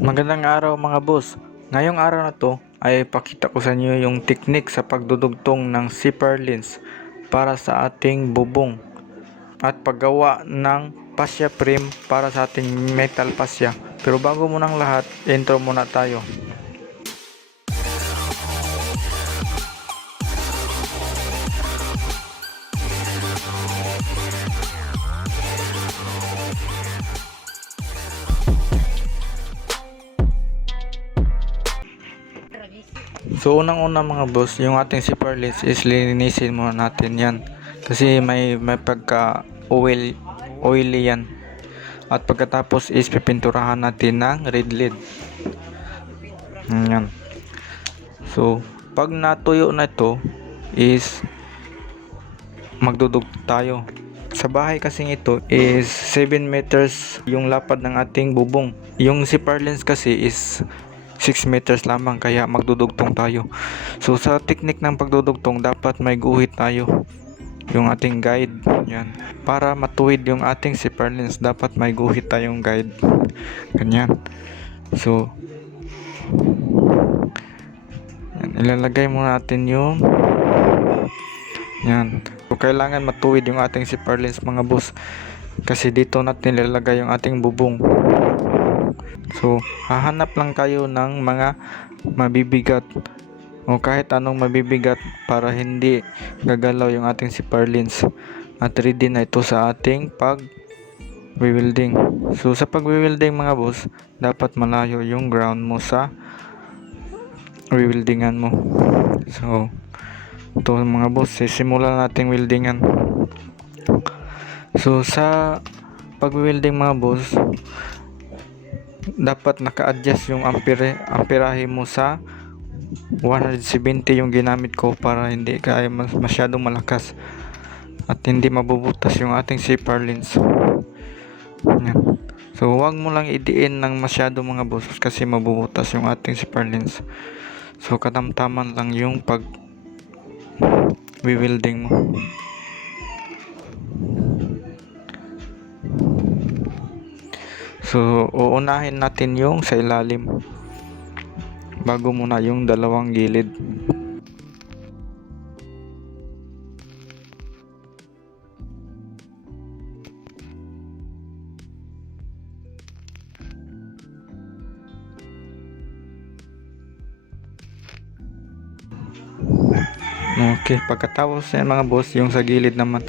Magandang araw mga boss. Ngayong araw na to ay pakita ko sa inyo yung teknik sa pagdudugtong ng zipper lens para sa ating bubong at paggawa ng fascia frame para sa ating metal fascia. Pero bago munang lahat, intro muna tayo. So unang-una mga boss, yung ating zipper lens is linisin muna natin yan. Kasi may pagka oily yan. At pagkatapos is pipinturahan natin ng red lead. Yan. So pag natuyo na ito is magdudugtong tayo. Sa bahay kasing ito is 7 meters yung lapad ng ating bubong. Yung zipper lens kasi is 6 meters lamang, kaya magdudugtong tayo. So sa teknik ng pagdudugtong, dapat may guhit tayo, yung ating guide. Yan. Para matuwid yung ating zipper lens, dapat may guhit tayong guide. Ganyan. So yan, ilalagay muna natin yung yan. So kailangan matuwid yung ating zipper lens mga boss, kasi dito natin ilalagay yung ating bubong. So hahanap lang kayo ng mga mabibigat o kahit anong mabibigat para hindi gagalaw yung ating zipper lens, at ready na ito sa ating pag-welding. So sa pag-welding mga boss, dapat malayo yung ground mo sa weldingan mo. So ito mga boss, simulan nating weldingan. So sa pag-welding mga boss, dapat naka-adjust yung amperahe mo sa 170 yung ginamit ko, para hindi kaya masyadong malakas at hindi mabubutas yung ating zipper lens. Yan. So huwag mo lang idiin ng masyado mga boss, kasi mabubutas yung ating zipper lens. So katamtaman lang yung pag welding mo. So uunahin natin yung sa ilalim bago muna yung dalawang gilid. Okay, pagkatapos yan mga boss, yung sa gilid naman.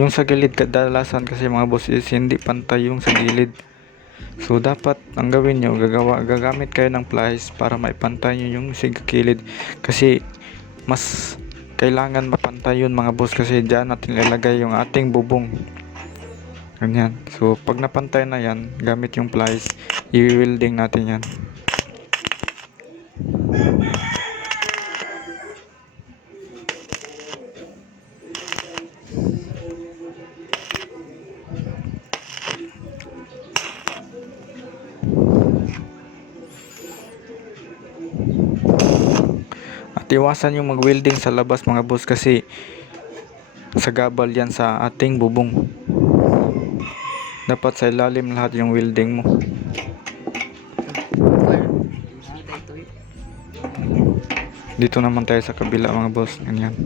Yung sa gilid kadalasan kasi mga boss is hindi pantay yung sa gilid. So dapat ang gawin nyo, gagamit kayo ng pliers para maipantay nyo yung sa gilid, kasi mas kailangan mapantay yun mga boss, kasi dyan natin ilalagay yung ating bubong. Ganyan. So pag napantay na yan, gamit yung pliers, i-welding natin yan. At iwasan yung mag-welding sa labas mga boss, kasi sagabal yan sa ating bubong. Dapat sa ilalim lahat yung welding mo. Dito naman tayo sa kabila mga boss. Ganyan.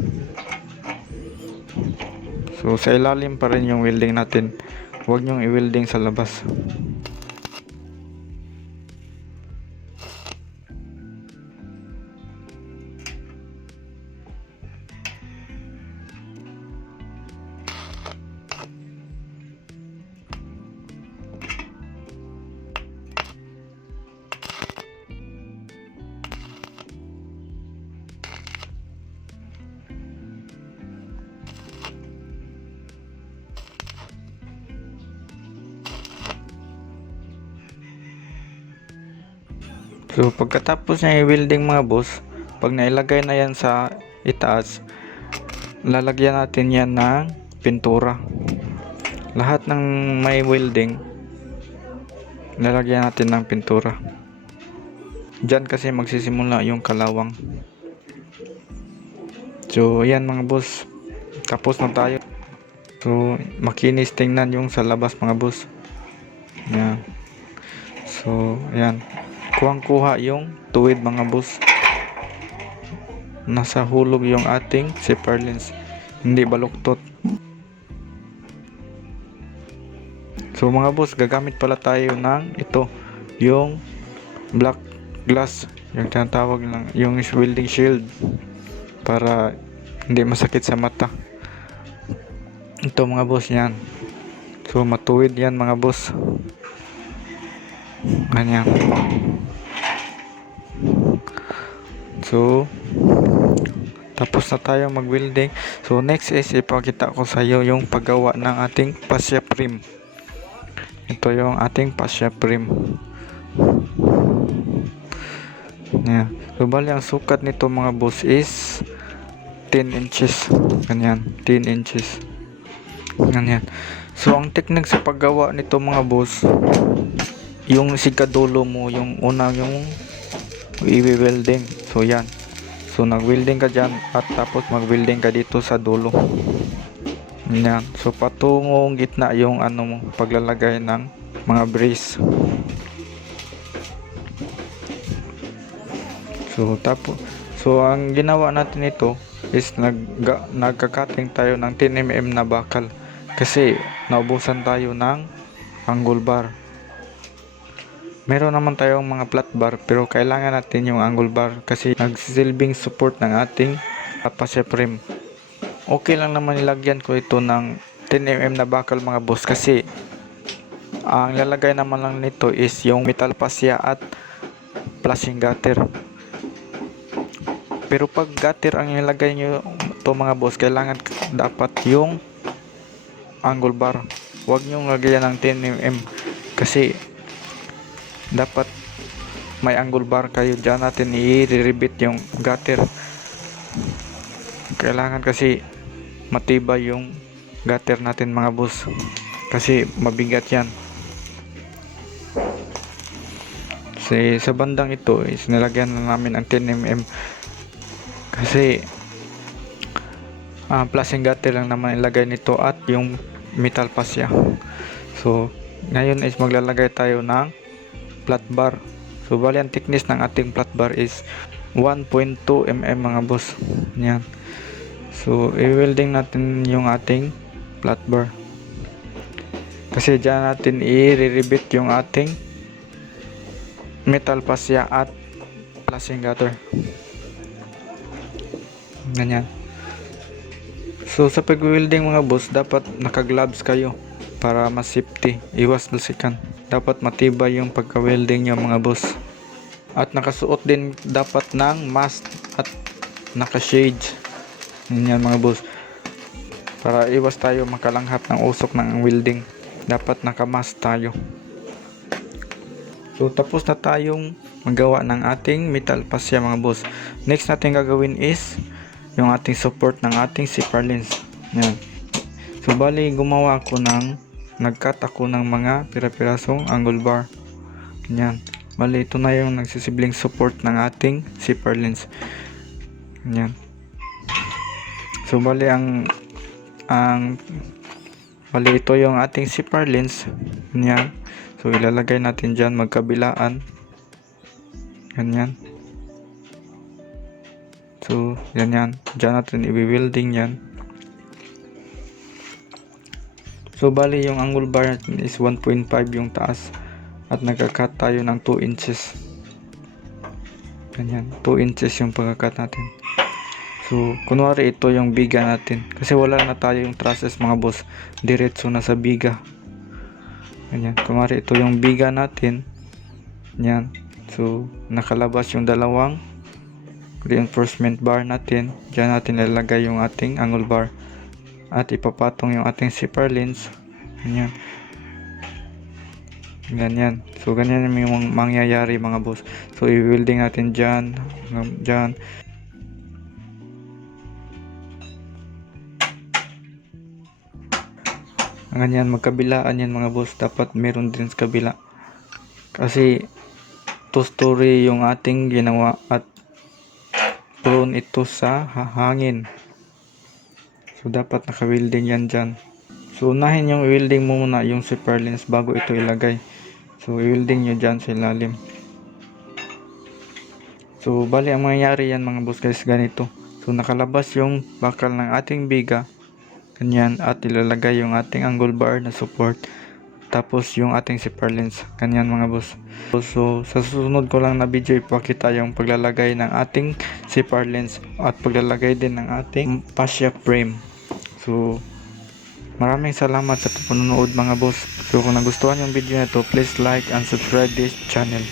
So sa ilalim pa rin yung welding natin, huwag nyong i-welding sa labas. So pagkatapos niya i-welding mga boss, pag nailagay na yan sa itaas, lalagyan natin yan ng pintura. Lahat ng may welding, lalagyan natin ng pintura. Diyan kasi magsisimula yung kalawang. So yan mga boss, tapos na tayo. So makinis tingnan yung sa labas mga boss. Yan. So yan. kuhang-kuha yung tuwid mga boss. Nasa hulog yung ating zipper lens, hindi baluktot. So mga boss, gagamit pala tayo ng ito, yung black glass, yung tinatawag lang yung welding shield, para hindi masakit sa mata. Ito mga boss, yan. So matuwid yan mga boss, ganyan. So tapos na tayo mag-welding. So next is ipakita ko sa iyo yung paggawa ng ating fascia frame. Ito yung ating fascia frame. Yan. So bali ang sukat nito mga boss is 10 inches. Ganyan, 10 inches. Ganyan. So ang technique sa paggawa nito mga boss, yung sigadulo mo, yung una yung i-welding. So yan. So nag-welding ka dyan at tapos mag-welding ka dito sa dulo. Yan. So patungong gitna yung ano mo, paglalagay ng mga brace. So ang ginawa natin ito is nagka-cutting tayo ng 10mm na bakal kasi naubusan tayo ng angle bar. Meron naman tayong mga flat bar pero kailangan natin yung angle bar kasi nagsisilbing support ng ating fascia frame. Okay lang naman nilagyan ko ito ng 10mm na bakal mga boss kasi ang lalagay naman lang nito is yung metal fascia at flashing gutter. Pero pag gutter ang nilagay nyo to mga boss, kailangan dapat yung angle bar. Huwag nyo lagyan ng 10mm kasi dapat may angle bar kayo. Diyan natin i-rebit yung gutter. Kailangan kasi matibay yung gutter natin mga boss kasi mabigat yan. Sa bandang ito is nilagyan na namin ang 10mm kasi flashing gutter lang naman ilagay nito at yung metal fascia. So ngayon is maglalagay tayo ng flat bar. So bali ang thickness ng ating flat bar is 1.2 mm mga boss. Yan. So i-welding natin yung ating flat bar kasi dyan natin i-rebit yung ating metal fascia at flashing gutter. Ganyan. So sa pag-welding mga boss, dapat naka-gloves kayo para mas safety, iwas lusikan. Dapat matibay yung pagka-welding nyo mga boss. At nakasuot din dapat ng mask at naka-shades. Ganyan mga boss. Para iwas tayo makalanghap ng usok ng welding, dapat naka-mask tayo. So tapos na tayong magawa ng ating metal fascia mga boss. Next natin gagawin is yung ating support ng ating zipper lens. Yan. So bali gumawa ako nag-cut ako ng mga pira-pirasong angle bar. Yan. Bali ito na yung nagsisibling support ng ating zipper lens. Yan. So bali bali ito yung ating zipper lens. Yan. So ilalagay natin dyan magkabilaan. Ganyan. So ganyan. Dyan natin i-welding yan. So bali yung angle bar natin is 1.5 yung taas. At nagka-cut tayo ng 2 inches. Ganyan. 2 inches yung pagka-cut natin. So kunwari ito yung biga natin. Kasi wala na tayo yung trusses mga boss. Diretso na sa biga. Ganyan. Kunwari ito yung biga natin. Yan. So nakalabas yung dalawang reinforcement bar natin. Diyan natin ilalagay yung ating angle bar. At ipapatong yung ating zipper lens. Ganyan. Ganyan. So ganyan yung mangyayari mga boss. So i-welding natin dyan. Dyan. Ganyan, magkabilaan yan mga boss. Dapat meron din sa kabila. Kasi 2-story yung ating ginawa at prone ito sa hangin. So dapat naka-welding yan dyan. So unahin yung welding mo muna yung zipper lens bago ito ilagay. So i-welding nyo dyan sa ilalim. So bali ang mangyayari yan mga boss guys ganito. So nakalabas yung bakal ng ating biga, ganyan, at ilalagay yung ating angle bar na support, tapos yung ating zipper lens, ganyan mga boss. So sa susunod ko lang na video ipakita yung paglalagay ng ating zipper lens at paglalagay din ng ating fascia frame. So maraming salamat sa panonood mga boss. So kung nagustuhan yung video na to, please like and subscribe this channel.